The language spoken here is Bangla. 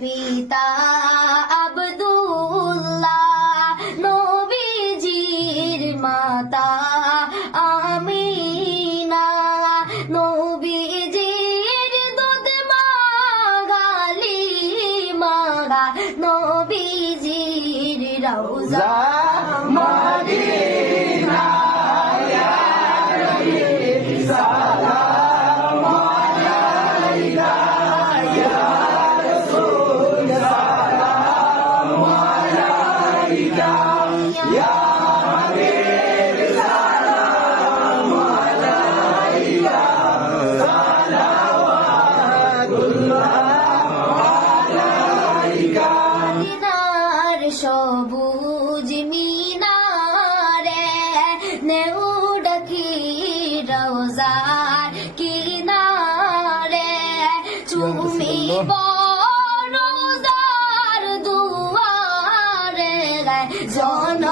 পিতা আব্দুল্লাহ, নবীজির মাতা আমিনা, নবীজির দুধ মাগালি মাগা, নবীজির রওজা মদিনা ইয়া নবী সালাম আলাইকা ইয়া রাসূল সালাম আলাইকা ইয়া হাবিব সালাম আলাইকা সালাওয়াতুল্লাহ আলাইকা। মদিনার সবুজ মিনারে নেউ ডাকি রওজার কিনারে, চুমিব রওজার দুয়ারে জন